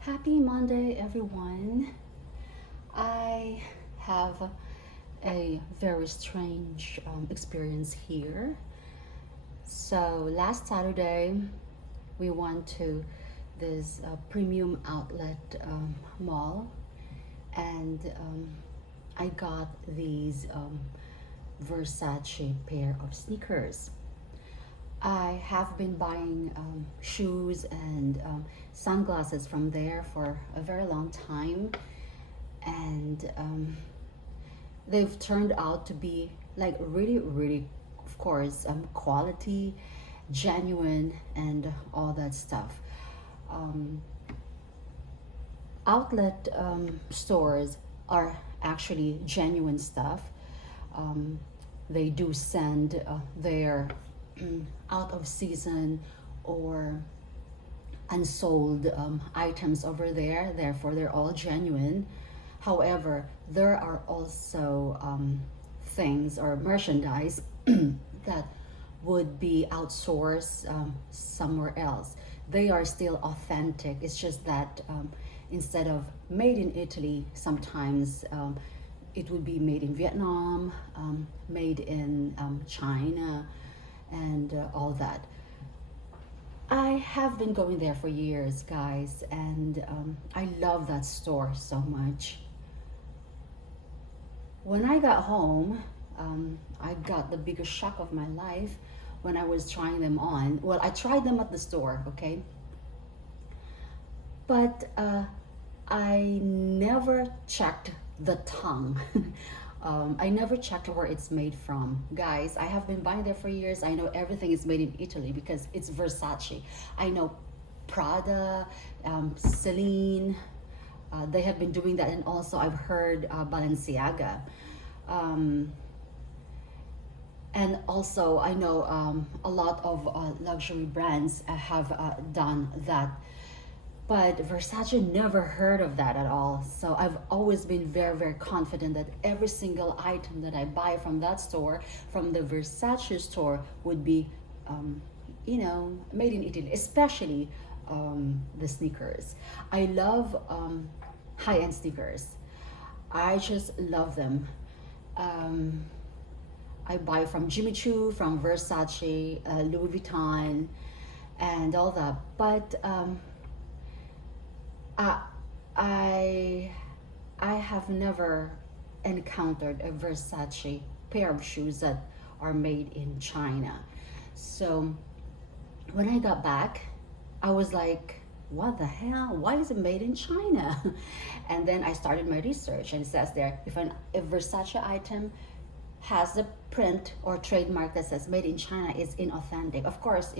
Happy Monday, everyone. I have a very strange experience here. So, last Saturday, we went to this premium outlet mall and I got these Versace pair of sneakers. I have been buying shoes and sunglasses from there for a very long time, and they've turned out to be like really, really, of course, quality, genuine, and all that stuff. Um, Outlet stores are actually genuine stuff. Um, they do send their out of season or unsold items over there, therefore, they're all genuine. However, there are also things or merchandise that would be outsourced somewhere else. They are still authentic. It's just that instead of made in Italy, sometimes it would be made in Vietnam, made in China, and all that. I have been going there for years, guys, and I love that store so much. When I got home, I got the biggest shock of my life when I was trying them on. Well, I tried them at the store, okay? But I never checked the tongue. I never checked where it's made from. Guys, I have been buying there for years. I know everything is made in Italy because it's Versace. I know Prada, Celine, they have been doing that, and also I've heard Balenciaga. Um, and also, I know a lot of luxury brands have done that, but Versace never heard of that at all. So I've always been very, very confident that every single item that I buy from that store, from the Versace store, would be, made in Italy, especially the sneakers. I love high-end sneakers. I just love them. Um, I buy from Jimmy Choo, from Versace, Louis Vuitton, and all that. But I, I, I have never encountered a Versace pair of shoes that are made in China. So when I got back, I was like, what the hell? Why is it made in China? And then I started my research, and it says there if Versace item has the print or trademark that says made in China is inauthentic. Of course,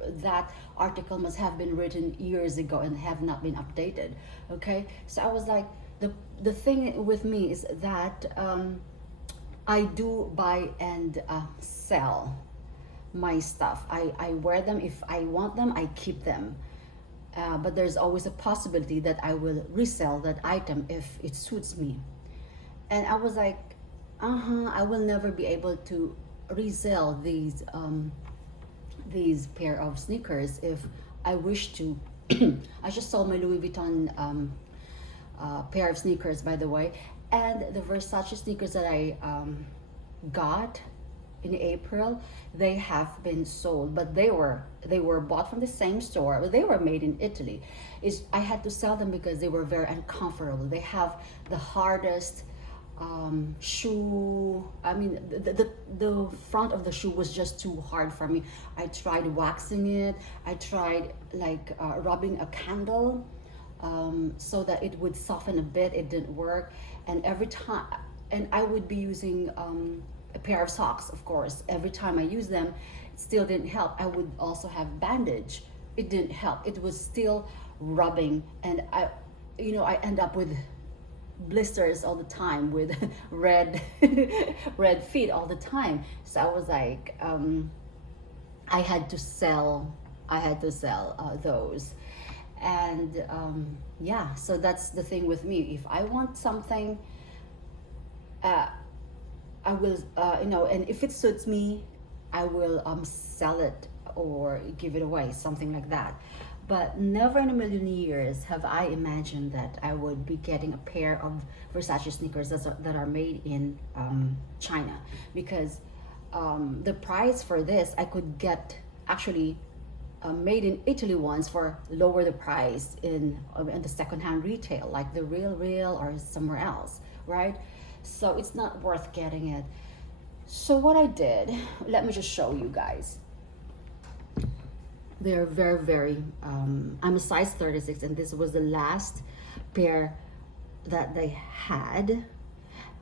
that article must have been written years ago and have not been updated. Okay, so I was like, the thing with me is that I do buy and sell my stuff. I wear them. If I want them, I keep them. But there's always a possibility that I will resell that item if it suits me. And I was like, I will never be able to resell these pair of sneakers if I wish to. I just sold my Louis Vuitton pair of sneakers, by the way, and the Versace sneakers that I got in April, they have been sold, but they were bought from the same store, but they were made in Italy. Is I had to sell them because they were very uncomfortable. They have the hardest shoe. I mean, the front of the shoe was just too hard for me. I tried waxing it. I tried like rubbing a candle so that it would soften a bit. It didn't work, and every time, and I would be using a pair of socks, of course. Every time I use them, it still didn't help. I would also have bandage. It didn't help. It was still rubbing, and I end up with blisters all the time, with red red feet all the time. So I was like, I had to sell. I had to sell those, and yeah. So that's the thing with me. If I want something, uh, I will, and if it suits me, I will sell it or give it away, something like that. But never in a million years have I imagined that I would be getting a pair of Versace sneakers that are made in China, because the price for this I could get actually made in Italy ones for lower the price in the secondhand retail, like the Real or somewhere else, right? So it's not worth getting it. So what I did, let me just show you guys. They're very, I'm a size 36, and this was the last pair that they had.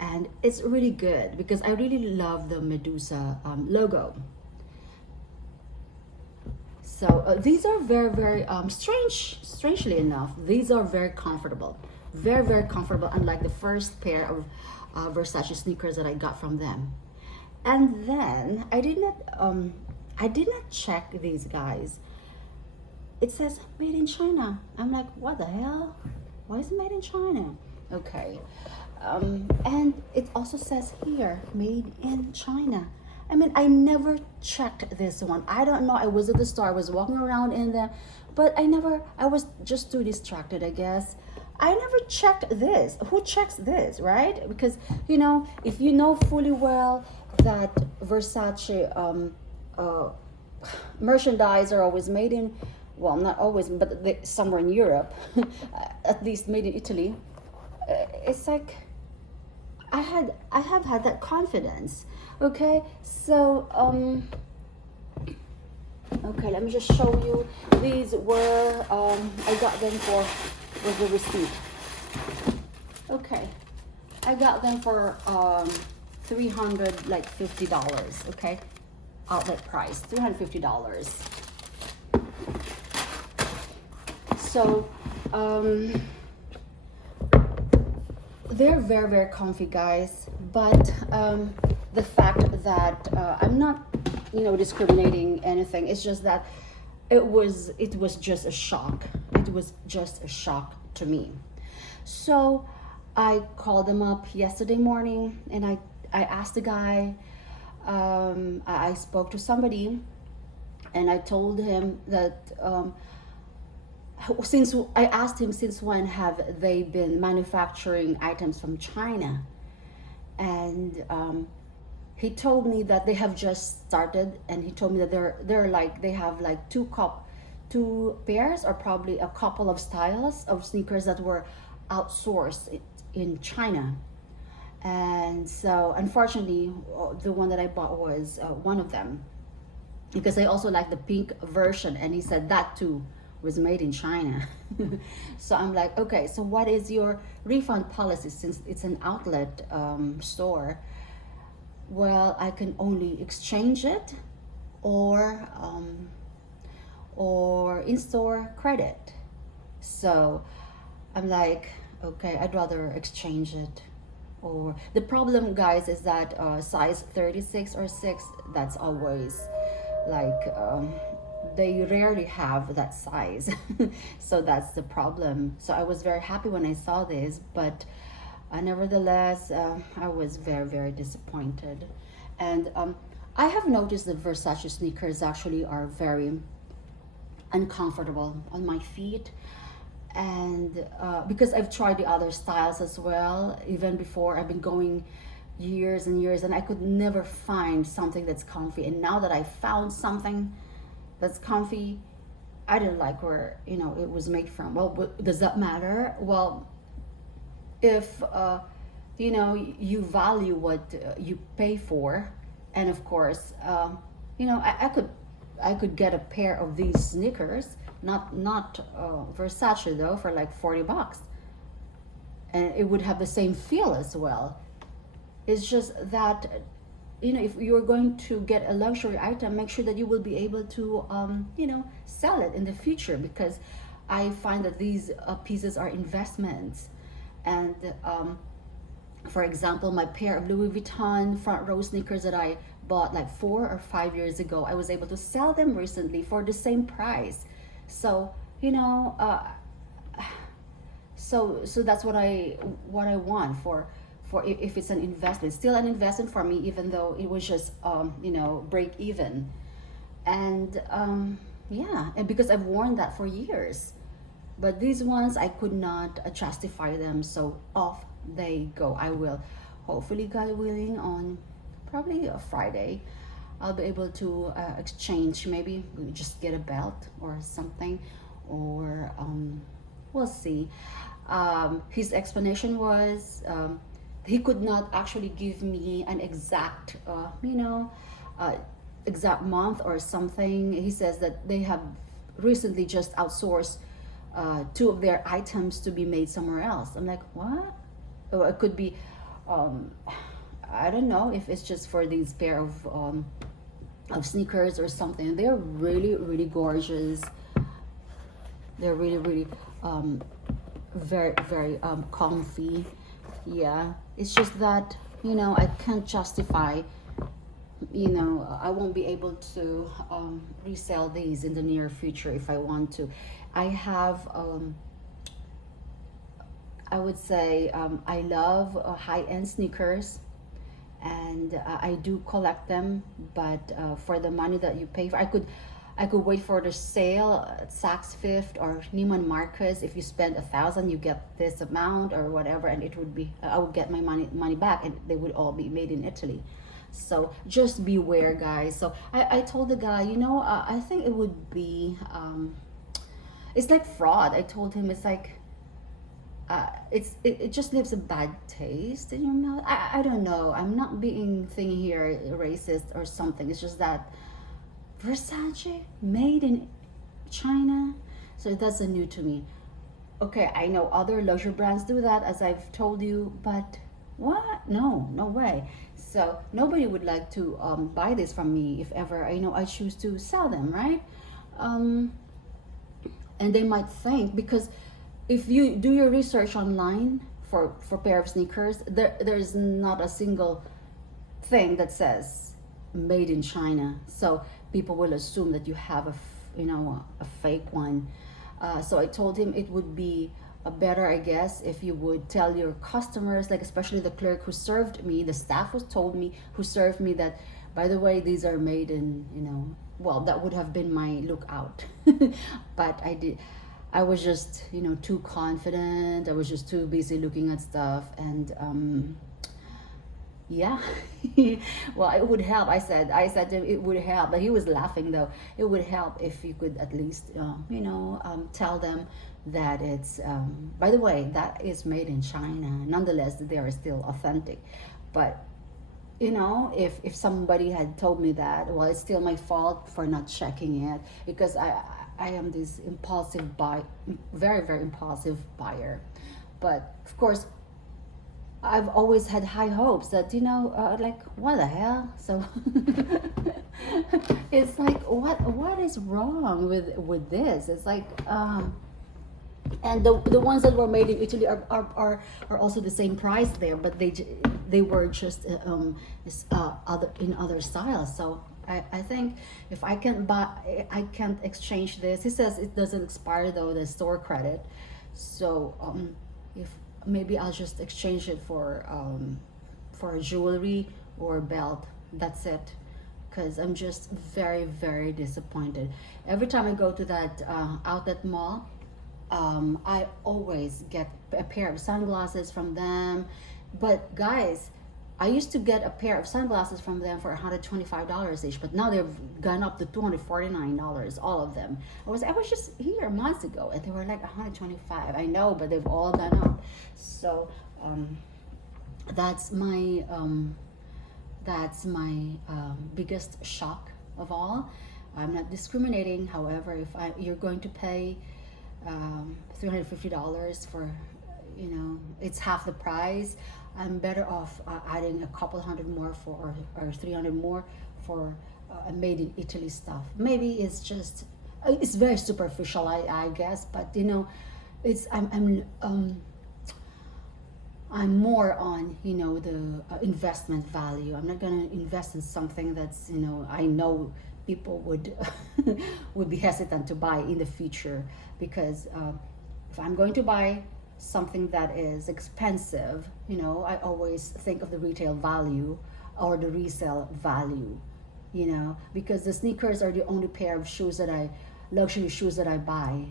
And it's really good because I really love the Medusa logo. So these are very strangely enough, these are very comfortable, very comfortable, unlike the first pair of Versace sneakers that I got from them. And then I did not check these guys. It says made in China. I'm like, what the hell? Why is it made in China? Okay. And it also says here, made in China. I mean, I never checked this one. I don't know. I was at the store. I was walking around in there, but I was just too distracted, I guess. I never checked this. Who checks this, right? Because, if you know fully well that Versace merchandise are always made in, well, not always, but somewhere in Europe, at least made in Italy, it's like, I have had that confidence. Okay, so okay, let me just show you. These were I got them for, with the receipt. Okay, I got them for $350. Okay, outlet price $350. So they're very comfy, guys, but the fact that I'm not discriminating anything, it's just that it was just a shock. It was just a shock to me. So I called them up yesterday morning, and I asked the guy, I spoke to somebody, and I told him that since I asked him, since when have they been manufacturing items from China, and he told me that they have just started, and he told me that they have like two pairs or probably a couple of styles of sneakers that were outsourced in China. And so unfortunately, the one that I bought was one of them, because I also like the pink version, and he said that too was made in China. So I'm like, okay, so what is your refund policy, since it's an outlet store? Well, I can only exchange it or in-store credit. So I'm like, okay, I'd rather exchange it. Or the problem, guys, is that size 36 or 6, that's always like they rarely have that size. So that's the problem. So I was very happy when I saw this, but nevertheless, I was very disappointed. And I have noticed that Versace sneakers actually are very uncomfortable on my feet. And because I've tried the other styles as well, even before, I've been going years and years, and I could never find something that's comfy. And now that I found something that's comfy, I didn't like where it was made from. Well, does that matter? Well, if you value what you pay for, and of course, I could get a pair of these sneakers, not Versace though, for like $40, and it would have the same feel as well. It's just that if you're going to get a luxury item, make sure that you will be able to sell it in the future, because I find that these pieces are investments. And for example, my pair of Louis Vuitton front row sneakers that I bought like 4 or 5 years ago, I was able to sell them recently for the same price. So so that's what I want for if it's an investment, still an investment for me, even though it was just break even. And yeah, and because I've worn that for years. But these ones I could not justify them, so off they go. I will, hopefully, God willing, on probably a Friday, I'll be able to exchange. Maybe we just get a belt or something, or we'll see. His explanation was he could not actually give me an exact, uh, exact month or something. He says that they have recently just outsourced two of their items to be made somewhere else. I'm like, what? Or it could be, um, I don't know if it's just for these pair of sneakers or something. They're really, really gorgeous. They're really, really very, very comfy. Yeah, it's just that I can't justify. I won't be able to resell these in the near future if I want to. I have I would say I love high-end sneakers, and I do collect them. But for the money that you pay for, I could wait for the sale at Saks Fifth or Neiman Marcus. If you spend 1,000, you get this amount or whatever, and it would be I would get my money back, and they would all be made in Italy. So just beware, guys. So I told the guy, I think it would be it's like fraud. I told him it's like it just leaves a bad taste in your mouth. I don't know. I'm not being thing here racist or something. It's just that Versace made in China, so that's a new to me. Okay, I know other luxury brands do that, as I've told you, but what? No, no way. So nobody would like to buy this from me if ever I choose to sell them, right? Um, and they might think, because if you do your research online for pair of sneakers, there's not a single thing that says made in China. So people will assume that you have a fake one. So I told him it would be a better, I guess, if you would tell your customers, like especially the clerk who served me, the staff was told me who served me that, by the way, these are made in, well, that would have been my lookout. But I was just, too confident. I was just too busy looking at stuff, and yeah. Well, it would help. I said to him it would help, but he was laughing though. It would help if you could at least tell them that it's by the way, that is made in China. Nonetheless, they are still authentic. But if somebody had told me that, well, it's still my fault for not checking it, because I am this impulsive buy, very, very impulsive buyer. But of course, I've always had high hopes that like, what the hell. So it's like, what is wrong with this? It's like and the ones that were made in Italy are also the same price there, but they were just other in other styles. So I think if I can't exchange this. He says it doesn't expire though, the store credit. So if maybe I'll just exchange it for jewelry or belt. That's it. Because I'm just very, very disappointed. Every time I go to that outlet mall, I always get a pair of sunglasses from them. But guys, I used to get a pair of sunglasses from them for $125 each, but now they've gone up to $249, all of them. I was just here months ago, and they were like 125. I know, but they've all gone up. So that's my biggest shock of all. I'm not discriminating. However, if you're going to pay $350 for, it's half the price. I'm better off adding a couple hundred more or 300 more for made in Italy stuff. Maybe it's very superficial, I guess, but it's I'm more on the investment value. I'm not gonna invest in something that's I know people would would be hesitant to buy in the future, because if I'm going to buy something that is expensive, I always think of the retail value or the resale value. because the sneakers are the only pair of shoes that luxury shoes that I buy.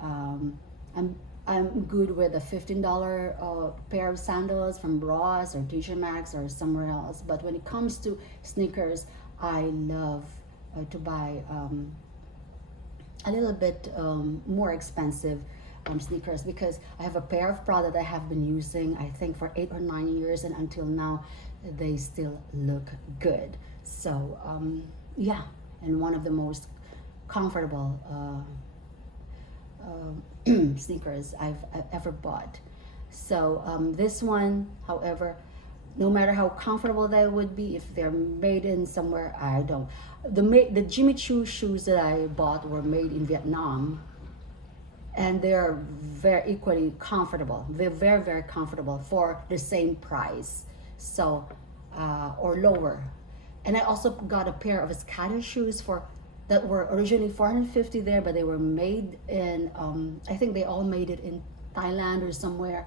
Um, I'm I'm good with a $15 pair of sandals from Ross or TJ Maxx or somewhere else. But when it comes to sneakers, I love to buy a little bit more expensive sneakers, because I have a pair of Prada that I have been using, I think, for 8 or 9 years, and until now they still look good. So yeah, and one of the most comfortable sneakers I've ever bought. So this one, however, no matter how comfortable they would be, if they're made in somewhere, I don't. The Jimmy Choo shoes that I bought were made in Vietnam, and they're very equally comfortable. They're very, very comfortable for the same price, so or lower. And I also got a pair of Escada shoes for that were originally 450 there, but they were made in I think they all made it in Thailand or somewhere,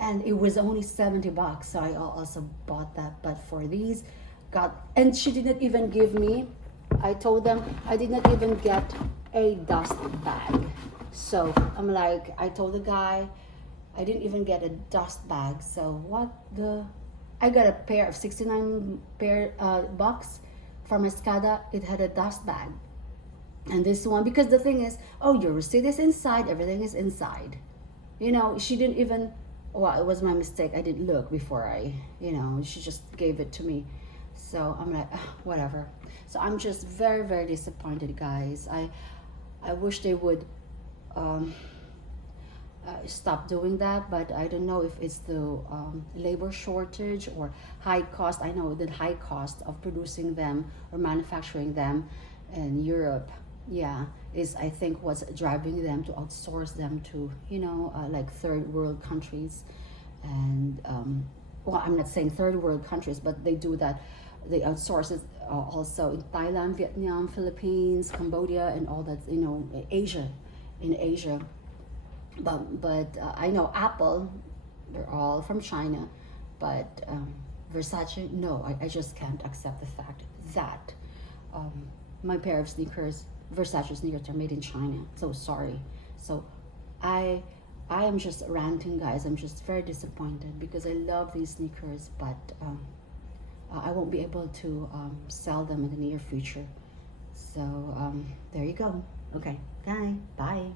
and it was only $70. So I also bought that. But for these, and she didn't even give me. I told them I did not even get a dust bag. So I'm like, I told the guy, I didn't even get a dust bag. So what the? I got a pair of 69 bucks from Escada. It had a dust bag. And this one, because the thing is, oh, your receipt is inside, everything is inside. She didn't even, well, it was my mistake. I didn't look before she just gave it to me. So I'm like, whatever. So I'm just very, very disappointed, guys. I wish they would stop doing that, but I don't know if it's the labor shortage or high cost. I know the high cost of producing them or manufacturing them in Europe, yeah, is, I think, what's driving them to outsource them to like third world countries. And well, I'm not saying third world countries, but they do that. They outsource it also in Thailand, Vietnam, Philippines, Cambodia, and all that, Asia, in Asia. But I know Apple, they're all from China, but Versace, no, I just can't accept the fact that um, my pair of sneakers, Versace sneakers, are made in China. So sorry. So I I am just ranting, guys. I'm just very disappointed because I love these sneakers, but I won't be able to sell them in the near future. So there you go. Okay, bye. Bye.